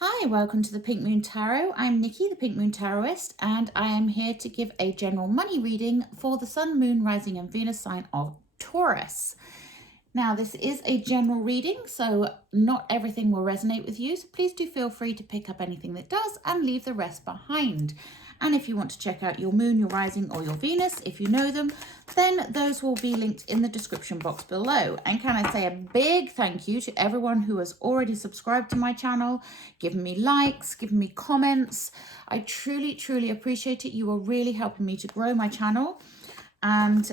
Hi, welcome to the Pink Moon Tarot. I'm Nikki, the Pink Moon Tarotist, and I am here to give a general money reading for the Sun, Moon, Rising and Venus sign of Taurus. Now, this is a general reading, so not everything will resonate with you, so please do feel free to pick up anything that does and leave the rest behind. And if you want to check out your moon, your rising or your Venus, if you know them, then those will be linked in the description box below. And can I say a big thank you to everyone who has already subscribed to my channel, given me likes, given me comments. I truly, truly appreciate it. You are really helping me to grow my channel. And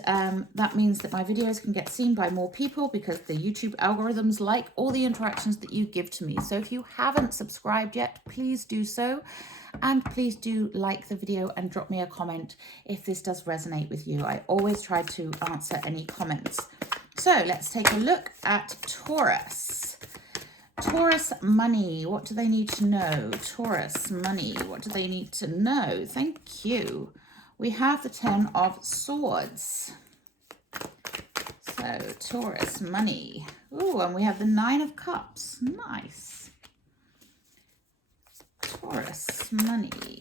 that means that my videos can get seen by more people because the YouTube algorithms like all the interactions that you give to me. So if you haven't subscribed yet, please do so. And please do like the video and drop me a comment if this does resonate with you. I always try to answer any comments. So let's take a look at Taurus. Taurus money, what do they need to know? Taurus money, what do they need to know? Thank you. We have the 10 of Swords. So Taurus money. Ooh, and we have the 9 of Cups. Nice. Taurus money.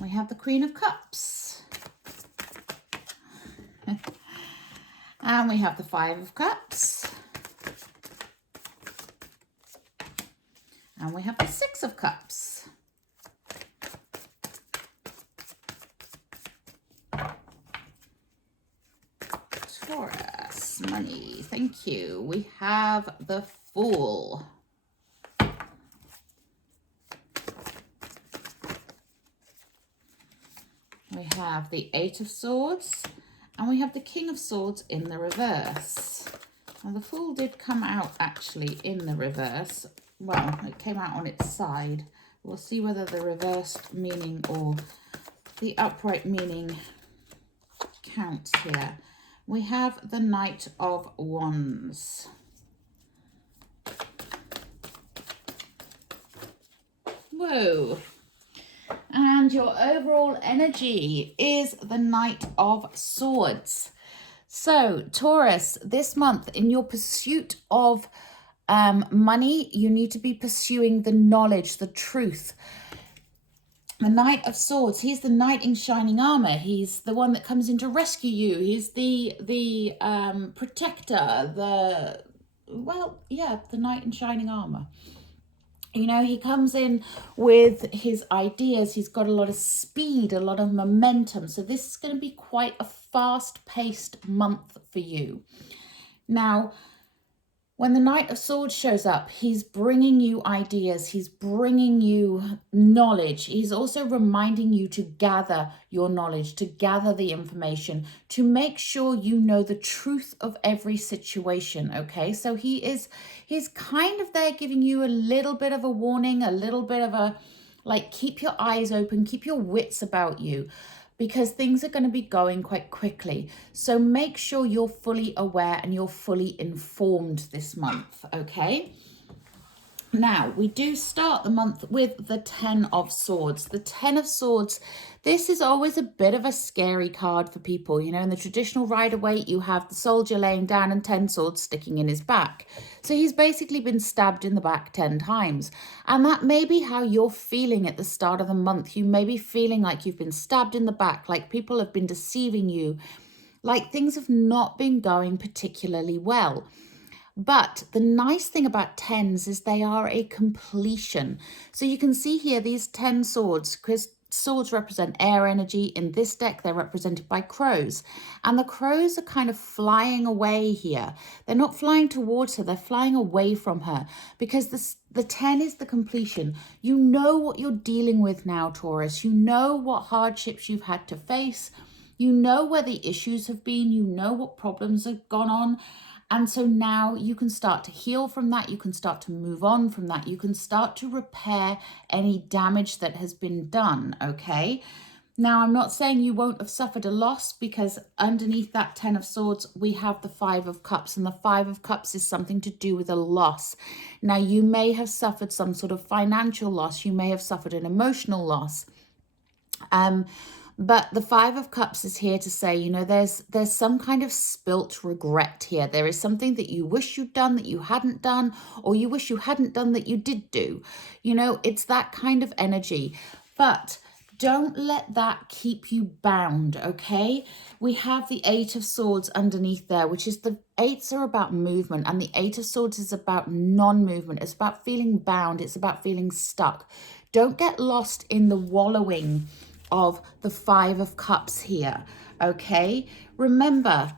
We have the Queen of Cups. And we have the 5 of Cups. And we have the 6 of Cups. Taurus money, thank you. We have the Fool. We have the 8 of Swords. And we have the King of Swords in the reverse. And the Fool did come out actually in the reverse. Well, it came out on its side. We'll see whether the reversed meaning or the upright meaning counts here. We have the Knight of Wands. Whoa. And your overall energy is the Knight of Swords. So, Taurus, this month in your pursuit of money, you need to be pursuing the knowledge, the truth. The Knight of Swords, he's the knight in shining armor. He's the one that comes in to rescue you. He's the protector, the knight in shining armor. You know, he comes in with his ideas. He's got a lot of speed, a lot of momentum. So this is going to be quite a fast-paced month for you. Now, when the Knight of Swords shows up, he's bringing you ideas. He's bringing you knowledge. He's also reminding you to gather your knowledge, to gather the information, to make sure you know the truth of every situation, okay? So he's kind of there giving you a little bit of a warning, a little bit of a, like, keep your eyes open, keep your wits about you, because things are going to be going quite quickly. So make sure you're fully aware and you're fully informed this month, okay? Now, we do start the month with the 10 of Swords. The 10 of Swords, this is always a bit of a scary card for people. You know, in the traditional Rider-Waite, you have the soldier laying down and 10 swords sticking in his back. So he's basically been stabbed in the back 10 times. And that may be how you're feeling at the start of the month. You may be feeling like you've been stabbed in the back, like people have been deceiving you, like things have not been going particularly well. But the nice thing about 10s is they are a completion. So you can see here these 10 swords, because swords represent air energy. In this deck, they're represented by crows. And the crows are kind of flying away here. They're not flying towards her, they're flying away from her, because the 10 is the completion. You know what you're dealing with now, Taurus. You know what hardships you've had to face. You know where the issues have been. You know what problems have gone on. And so now you can start to heal from that. You can start to move on from that. You can start to repair any damage that has been done, okay? Now, I'm not saying you won't have suffered a loss, because underneath that 10 of Swords, we have the 5 of Cups, and the 5 of Cups is something to do with a loss. Now, you may have suffered some sort of financial loss. You may have suffered an emotional loss. But the Five of Cups is here to say, you know, there's some kind of spilt regret here. There is something that you wish you'd done that you hadn't done, or you wish you hadn't done that you did do. You know, it's that kind of energy. But don't let that keep you bound, okay? We have the Eight of Swords underneath there, which is the eights are about movement, and the Eight of Swords is about non-movement. It's about feeling bound. It's about feeling stuck. Don't get lost in the wallowing of the Five of Cups here, okay? Remember,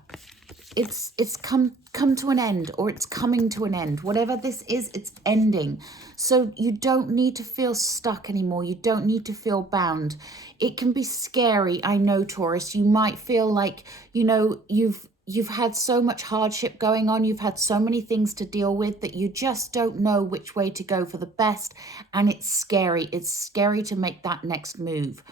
it's come to an end, or it's coming to an end. Whatever this is, it's ending. So you don't need to feel stuck anymore. You don't need to feel bound. It can be scary, I know, Taurus. You might feel like, you know, you've had so much hardship going on. You've had so many things to deal with that you just don't know which way to go for the best. And it's scary. It's scary to make that next move.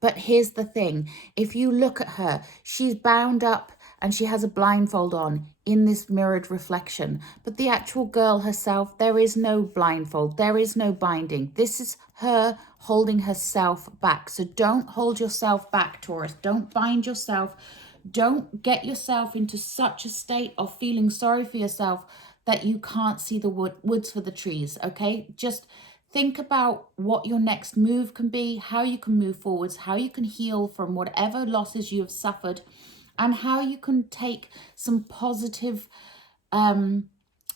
But here's the thing. If you look at her, she's bound up and she has a blindfold on in this mirrored reflection. But the actual girl herself, there is no blindfold. There is no binding. This is her holding herself back. So don't hold yourself back, Taurus. Don't bind yourself. Don't get yourself into such a state of feeling sorry for yourself that you can't see the woods for the trees, okay? Just think about what your next move can be, how you can move forwards, how you can heal from whatever losses you have suffered, and how you can take some positive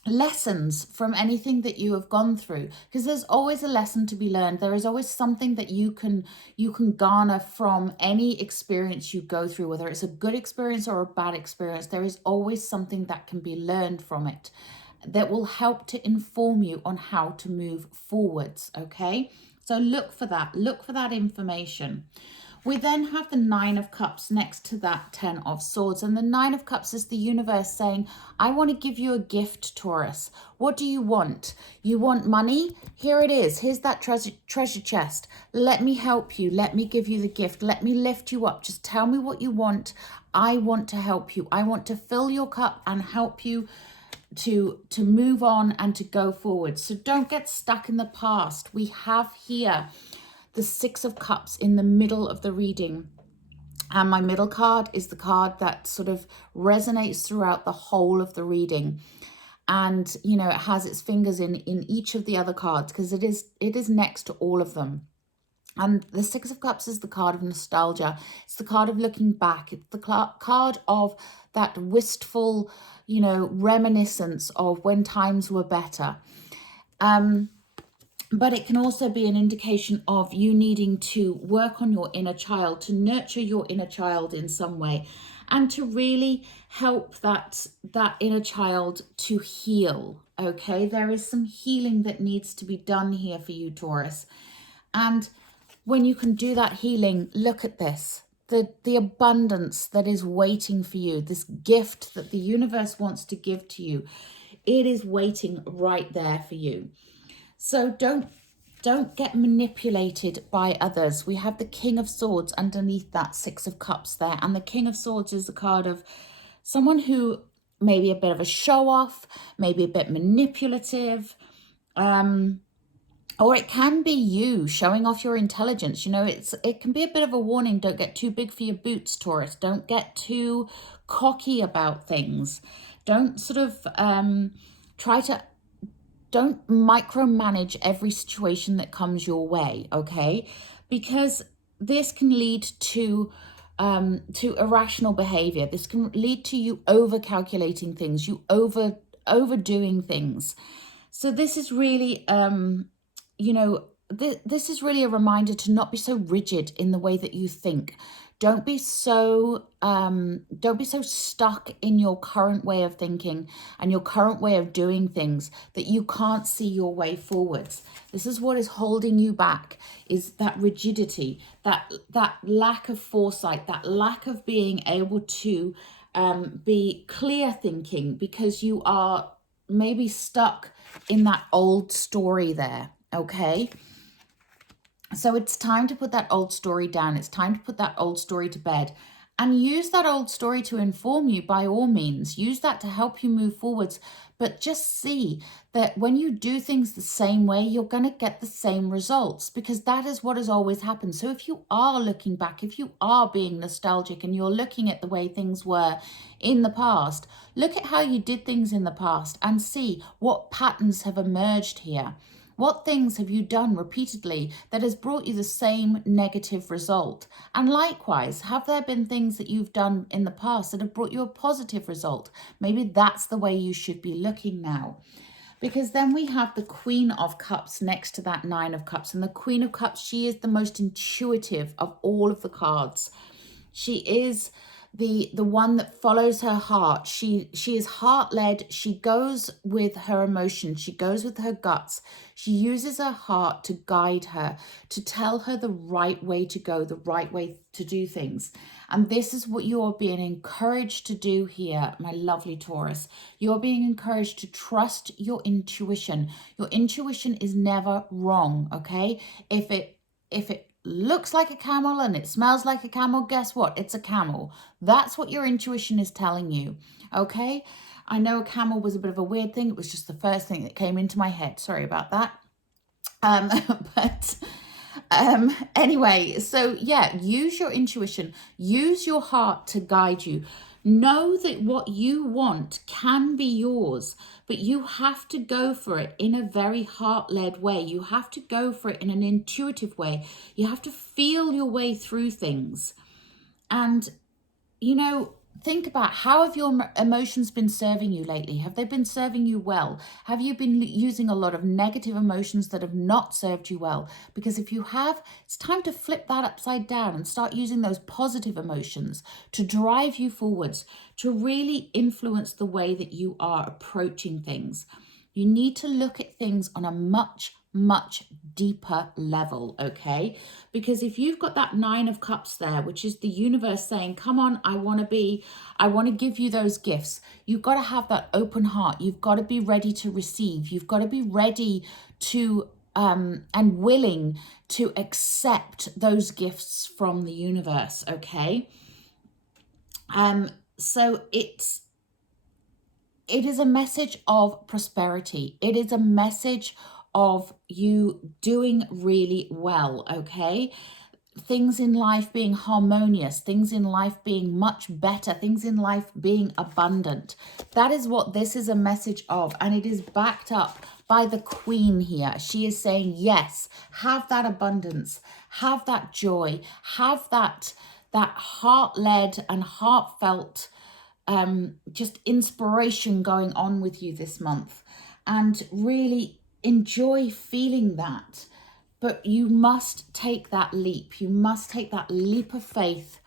lessons from anything that you have gone through, because there's always a lesson to be learned. There is always something that you can garner from any experience you go through, whether it's a good experience or a bad experience. There is always something that can be learned from it that will help to inform you on how to move forwards, okay? So look for that information. We then have the Nine of Cups next to that Ten of Swords. And the Nine of Cups is the universe saying, I want to give you a gift, Taurus. What do you want? You want money? Here it is. Here's that treasure chest. Let me help you. Let me give you the gift. Let me lift you up. Just tell me what you want. I want to help you. I want to fill your cup and help you to move on and to go forward. So don't get stuck in the past. We have here the Six of Cups in the middle of the reading. And my middle card is the card that sort of resonates throughout the whole of the reading. And, you know, it has its fingers in each of the other cards because it is next to all of them. And the Six of Cups is the card of nostalgia. It's the card of looking back. It's the card of that wistful, you know, reminiscence of when times were better. But it can also be an indication of you needing to work on your inner child, to nurture your inner child in some way, and to really help that inner child to heal, okay? There is some healing that needs to be done here for you, Taurus. And when you can do that healing, look at this. The abundance that is waiting for you, this gift that the universe wants to give to you, it is waiting right there for you. So don't get manipulated by others. We have the King of Swords underneath that Six of Cups there. And the King of Swords is the card of someone who may be a bit of a show-off, maybe a bit manipulative, or it can be you showing off your intelligence. You know, it can be a bit of a warning. Don't get too big for your boots, Taurus. Don't get too cocky about things. Don't sort of don't micromanage every situation that comes your way, okay? Because this can lead to irrational behavior. This can lead to you over-calculating things, you overdoing things. So this is really, you know, this is really a reminder to not be so rigid in the way that you think. Don't be so stuck in your current way of thinking and your current way of doing things that you can't see your way forwards. This is what is holding you back, is that rigidity, that lack of foresight, that lack of being able to be clear thinking, because you are maybe stuck in that old story there, okay? So it's time to put that old story down. It's time to put that old story to bed And use that old story to inform you by all means. Use that to help you move forwards. But just see that when you do things the same way, you're going to get the same results, because that is what has always happened. So if you are looking back, if you are being nostalgic and you're looking at the way things were in the past, look at how you did things in the past and see what patterns have emerged here. What things have you done repeatedly that has brought you the same negative result? And likewise, have there been things that you've done in the past that have brought you a positive result? Maybe that's the way you should be looking now. Because then we have the Queen of Cups next to that Nine of Cups. And the Queen of Cups, she is the most intuitive of all of the cards. She is the one that follows her heart. She is heart-led. She goes with her emotions. She goes with her guts. She uses her heart to guide her, to tell her the right way to go, the right way to do things. And this is what you're being encouraged to do here, my lovely Taurus. You're being encouraged to trust your intuition. Your intuition is never wrong, okay? If it looks like a camel and it smells like a camel, guess what? It's a camel. That's what your intuition is telling you, okay? I know a camel was a bit of a weird thing. It was just the first thing that came into my head. Sorry about that. Anyway, so yeah, use your intuition, use your heart to guide you. Know that what you want can be yours, but you have to go for it in a very heart-led way. You have to go for it in an intuitive way. You have to feel your way through things. And, you know, think about, how have your emotions been serving you lately? Have they been serving you well? Have you been using a lot of negative emotions that have not served you well? Because if you have, it's time to flip that upside down and start using those positive emotions to drive you forwards, to really influence the way that you are approaching things. You need to look at things on a much deeper level, okay? Because if you've got that Nine of Cups there, which is the universe saying, come on, I want to give you those gifts. You've got to have that open heart. You've got to be ready to receive. You've got to be ready to and willing to accept those gifts from the universe, okay? So it is a message of prosperity. It is a message of you doing really well, okay? Things in life being harmonious, things in life being much better, things in life being abundant. That is what this is a message of, and it is backed up by the Queen here. She is saying, yes, have that abundance, have that joy, have that heart-led and heartfelt just inspiration going on with you this month, and really enjoy feeling that. But you must take that leap. You must take that leap of faith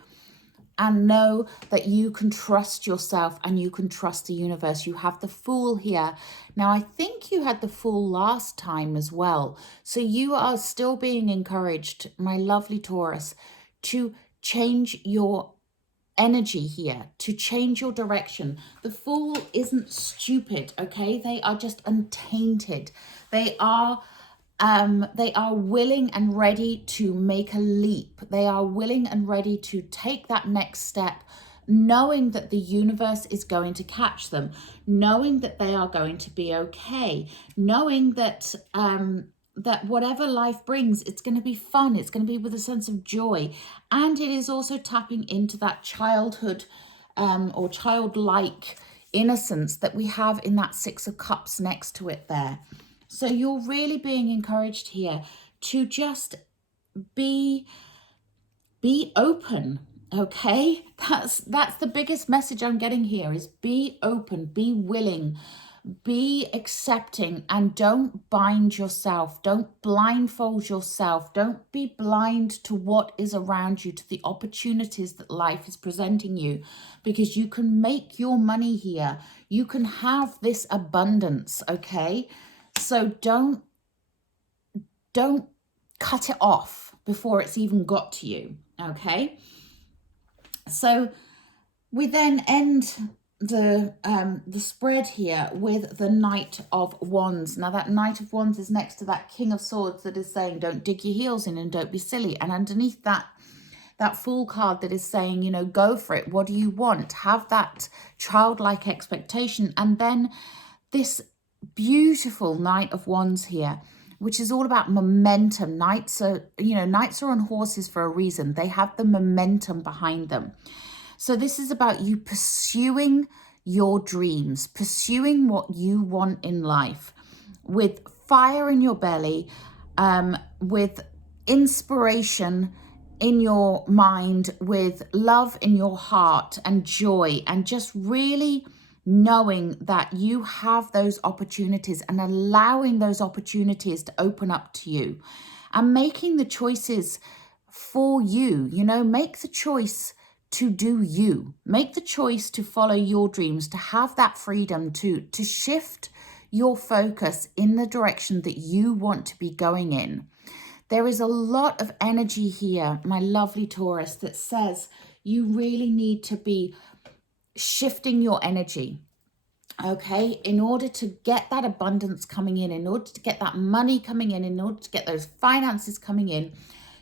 and know that you can trust yourself and you can trust the universe. You have the Fool here. Now, I think you had the Fool last time as well. So you are still being encouraged, my lovely Taurus, to change your energy here, to change your direction. The Fool isn't stupid, okay? They are just untainted. They are willing and ready to make a leap. They are willing and ready to take that next step, knowing that the universe is going to catch them, knowing that they are going to be okay, knowing that that whatever life brings, it's going to be fun. It's going to be with a sense of joy. And it is also tapping into that childhood or childlike innocence that we have in that Six of Cups next to it there. So you're really being encouraged here to just be open, okay? That's the biggest message I'm getting here, is be open, be willing, be accepting, and don't bind yourself. Don't blindfold yourself. Don't be blind to what is around you, to the opportunities that life is presenting you, because you can make your money here. You can have this abundance, okay? So don't cut it off before it's even got to you, okay? So we then end the spread here with the Knight of Wands. Now that Knight of Wands is next to that King of Swords that is saying, don't dig your heels in and don't be silly. And underneath that, that Fool card that is saying, you know, go for it. What do you want? Have that childlike expectation. And then this beautiful Knight of Wands here, which is all about momentum. Knights are, you know, knights are on horses for a reason. They have the momentum behind them. So this is about you pursuing your dreams, pursuing what you want in life with fire in your belly, with inspiration in your mind, with love in your heart and joy, and just really knowing that you have those opportunities and allowing those opportunities to open up to you and making the choices for you. You know, make the choice to do you, make the choice to follow your dreams, to have that freedom to shift your focus in the direction that you want to be going in. There is a lot of energy here, my lovely Taurus, that says you really need to be shifting your energy, okay, in order to get that abundance coming in order to get that money coming in order to get those finances coming in.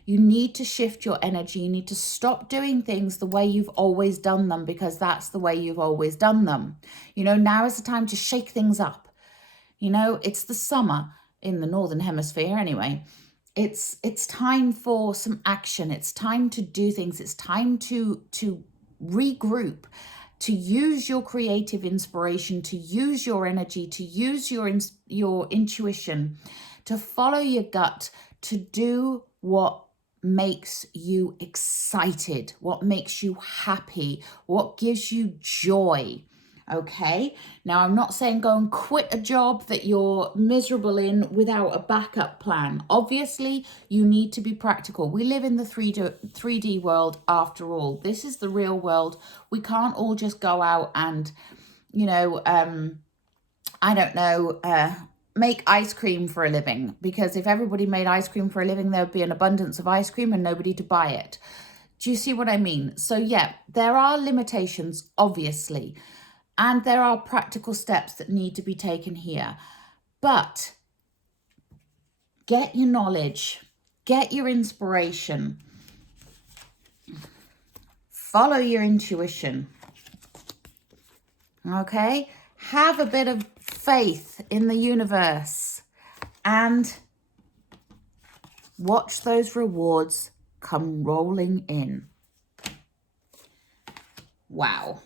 You need to shift your energy. You need to stop doing things the way you've always done them, because that's the way you've always done them. You know, now is the time to shake things up. You know, it's the summer in the Northern Hemisphere anyway. It's time for some action. It's time to do things. It's time to regroup, to use your creative inspiration, to use your energy, to use your intuition, to follow your gut, to do what makes you excited, what makes you happy, what gives you joy. Okay, now I'm not saying go and quit a job that you're miserable in without a backup plan. Obviously, you need to be practical. We live in the 3D world after all. This is the real world. We can't all just go out and, you know, I don't know, make ice cream for a living, because if everybody made ice cream for a living, there would be an abundance of ice cream and nobody to buy it. Do you see what I mean? So yeah, there are limitations, obviously, and there are practical steps that need to be taken here. But get your knowledge, get your inspiration, follow your intuition, okay? Have a bit of faith in the universe and watch those rewards come rolling in. Wow.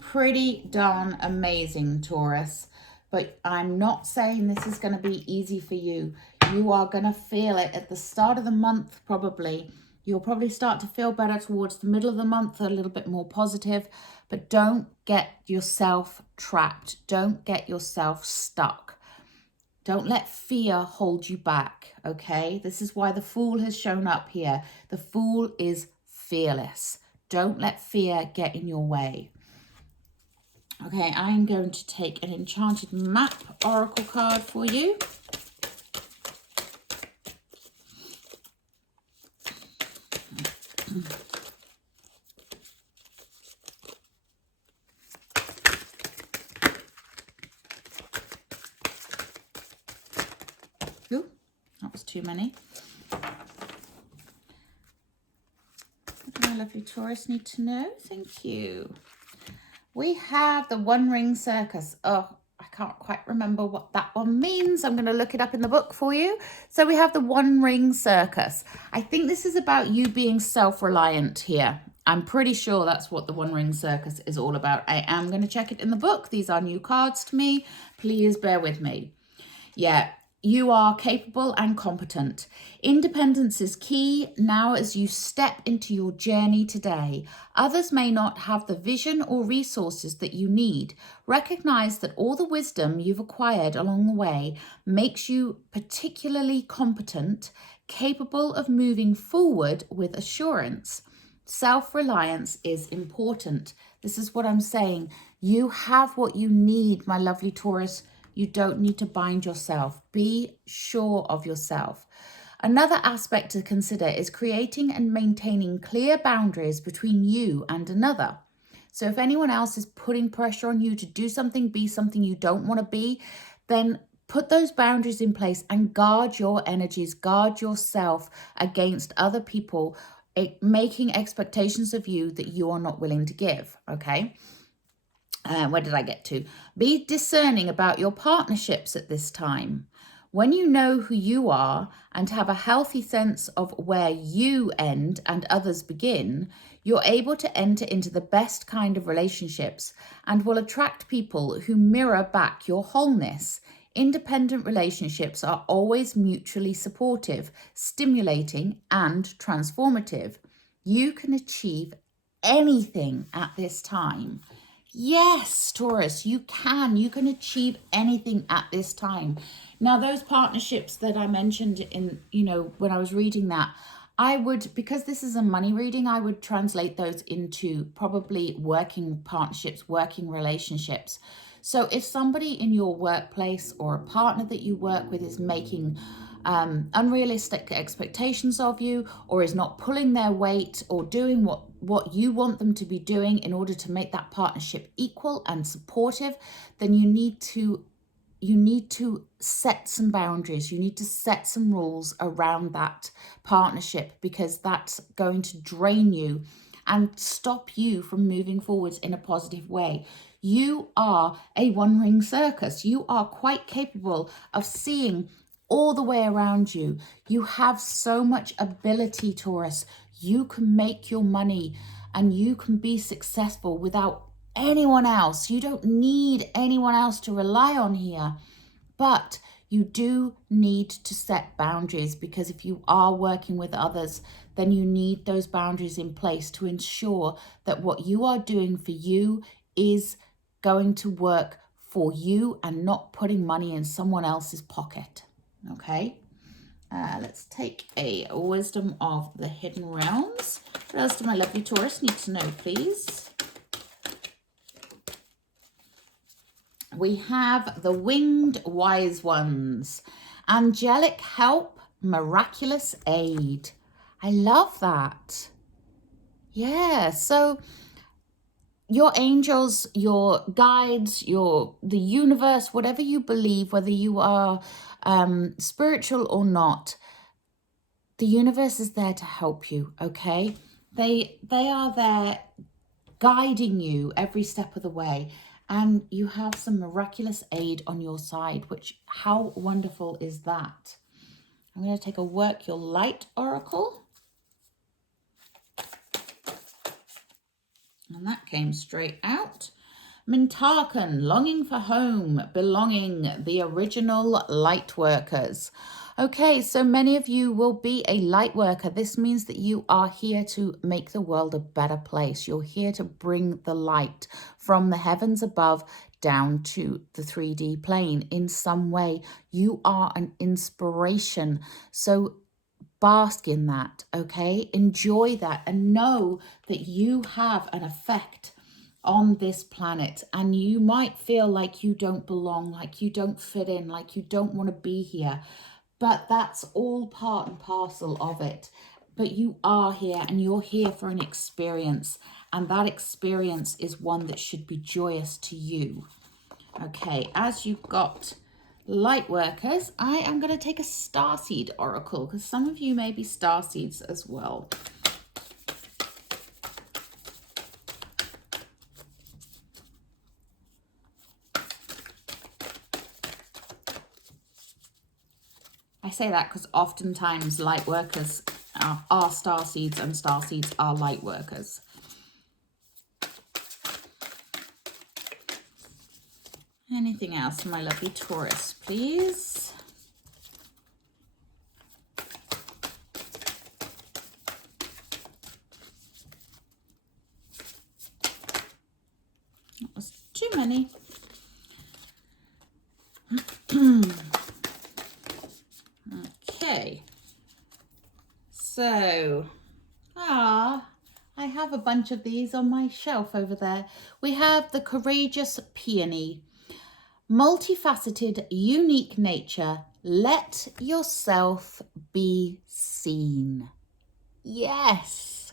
Pretty darn amazing, Taurus. But I'm not saying this is going to be easy for you. You are going to feel it at the start of the month, probably. You'll probably start to feel better towards the middle of the month, a little bit more positive. But don't get yourself trapped. Don't get yourself stuck. Don't let fear hold you back, okay? This is why the Fool has shown up here. The Fool is fearless. Don't let fear get in your way. Okay, I'm going to take an Enchanted Map Oracle card for you. Ooh, that was too many. What do my lovely Taurus need to know? Thank you. We have the One Ring Circus. Oh, I can't quite remember what that one means. I'm going to look it up in the book for you. So we have the One Ring Circus. I think this is about you being self-reliant here. I'm pretty sure that's what the One Ring Circus is all about. I am going to check it in the book. These are new cards to me. Please bear with me. Yeah. You are capable and competent. Independence is key now as you step into your journey today. Others may not have the vision or resources that you need. Recognize that all the wisdom you've acquired along the way makes you particularly competent, capable of moving forward with assurance. Self-reliance is important. This is what I'm saying. You have what you need, my lovely Taurus. You don't need to bind yourself. Be sure of yourself. Another aspect to consider is creating and maintaining clear boundaries between you and another. So if anyone else is putting pressure on you to do something, be something you don't want to be, then put those boundaries in place and guard your energies, guard yourself against other people making expectations of you that you are not willing to give, okay? Where did I get to? Be discerning about your partnerships at this time. When you know who you are and have a healthy sense of where you end and others begin, you're able to enter into the best kind of relationships and will attract people who mirror back your wholeness. Independent relationships are always mutually supportive, stimulating, and transformative. You can achieve anything at this time. Yes, Taurus, you can. You can achieve anything at this time. Now, those partnerships that I mentioned in, when I was reading that, I would, because this is a money reading, I would translate those into probably working partnerships, working relationships. So if somebody in your workplace or a partner that you work with is making unrealistic expectations of you, or is not pulling their weight or doing what you want them to be doing in order to make that partnership equal and supportive, then you need to set some boundaries. You need to set some rules around that partnership, because that's going to drain you and stop you from moving forwards in a positive way. You are a one-ring circus. You are quite capable of seeing all the way around you. You have so much ability, Taurus. You can make your money and you can be successful without anyone else. You don't need anyone else to rely on here. But you do need to set boundaries, because if you are working with others, then you need those boundaries in place to ensure that what you are doing for you is going to work for you and not putting money in someone else's pocket. Okay, let's take a wisdom of the hidden realms. What else do my lovely Taurus need to know, please? We have the winged wise ones, angelic help, miraculous aid. I love that. Yeah, so your angels, your guides, the universe, whatever you believe, whether you are spiritual or not, the universe is there to help you, okay? They are there guiding you every step of the way, and you have some miraculous aid on your side, which, how wonderful is that? I'm going to take a Work Your Light oracle, and that came straight out. Mintarkan, longing for home, belonging, the original light workers. Okay, so many of you will be a light worker. This means that you are here to make the world a better place. You're here to bring the light from the heavens above down to the 3D plane in some way. You are an inspiration. So bask in that, okay? Enjoy that and know that you have an effect on this planet, and you might feel like you don't belong, like you don't fit in, like you don't want to be here, but that's all part and parcel of it. But you are here, and you're here for an experience, and that experience is one that should be joyous to you. Okay, as you've got light workers, I am going to take a starseed oracle, because some of you may be starseeds as well. I say that because oftentimes light workers are starseeds and starseeds are light workers. Anything else, my lovely Taurus, please? That was too many. Okay, so, I have a bunch of these on my shelf over there. We have the Courageous Peony. Multifaceted, unique nature. Let yourself be seen. Yes.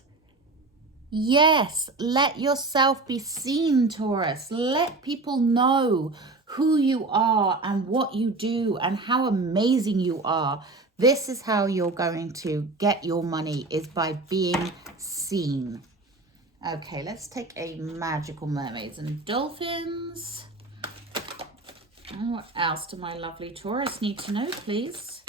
Yes, let yourself be seen, Taurus. Let people know who you are and what you do and how amazing you are. This is how you're going to get your money, is by being seen. Okay, let's take a magical mermaids and dolphins. And what else do my lovely Taurus need to know, please?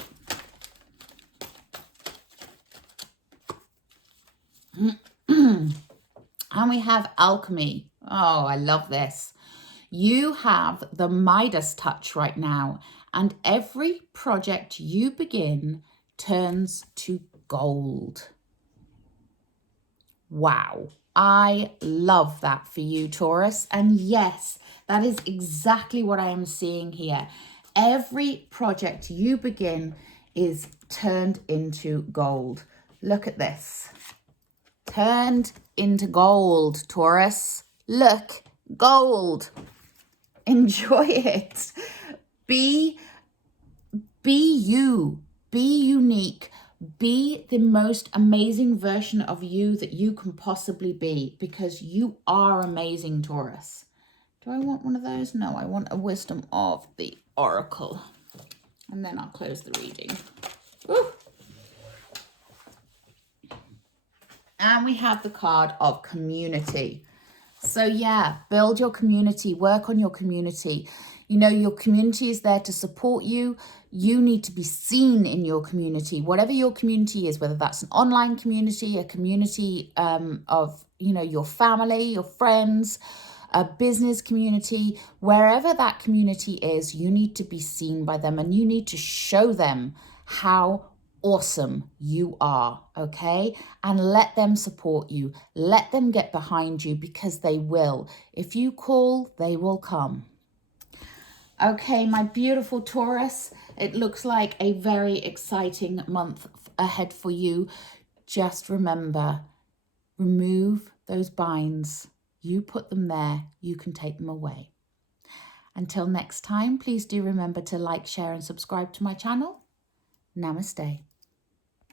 And we have alchemy. Oh, I love this. You have the Midas touch right now, and every project you begin turns to gold. Wow. I love that for you, Taurus. And yes, that is exactly what I am seeing here. Every project you begin is turned into gold. Look at this. Turned into gold, Taurus. Look, gold. Enjoy it. Be you. Be unique. Be the most amazing version of you that you can possibly be, because you are amazing, Taurus. Do I want one of those? No, I want a wisdom of the oracle. And then I'll close the reading. Woo. And we have the card of community. So yeah, build your community, work on your community. You know, your community is there to support you. You need to be seen in your community, whatever your community is, whether that's an online community, a community of, you know, your family, your friends, a business community, wherever that community is, you need to be seen by them, and you need to show them how awesome you are, okay? And let them support you. Let them get behind you, because they will. If you call, they will come. Okay, my beautiful Taurus, it looks like a very exciting month ahead for you. Just remember, remove those binds. You put them there, you can take them away. Until next time, please do remember to like, share, and subscribe to my channel. Namaste.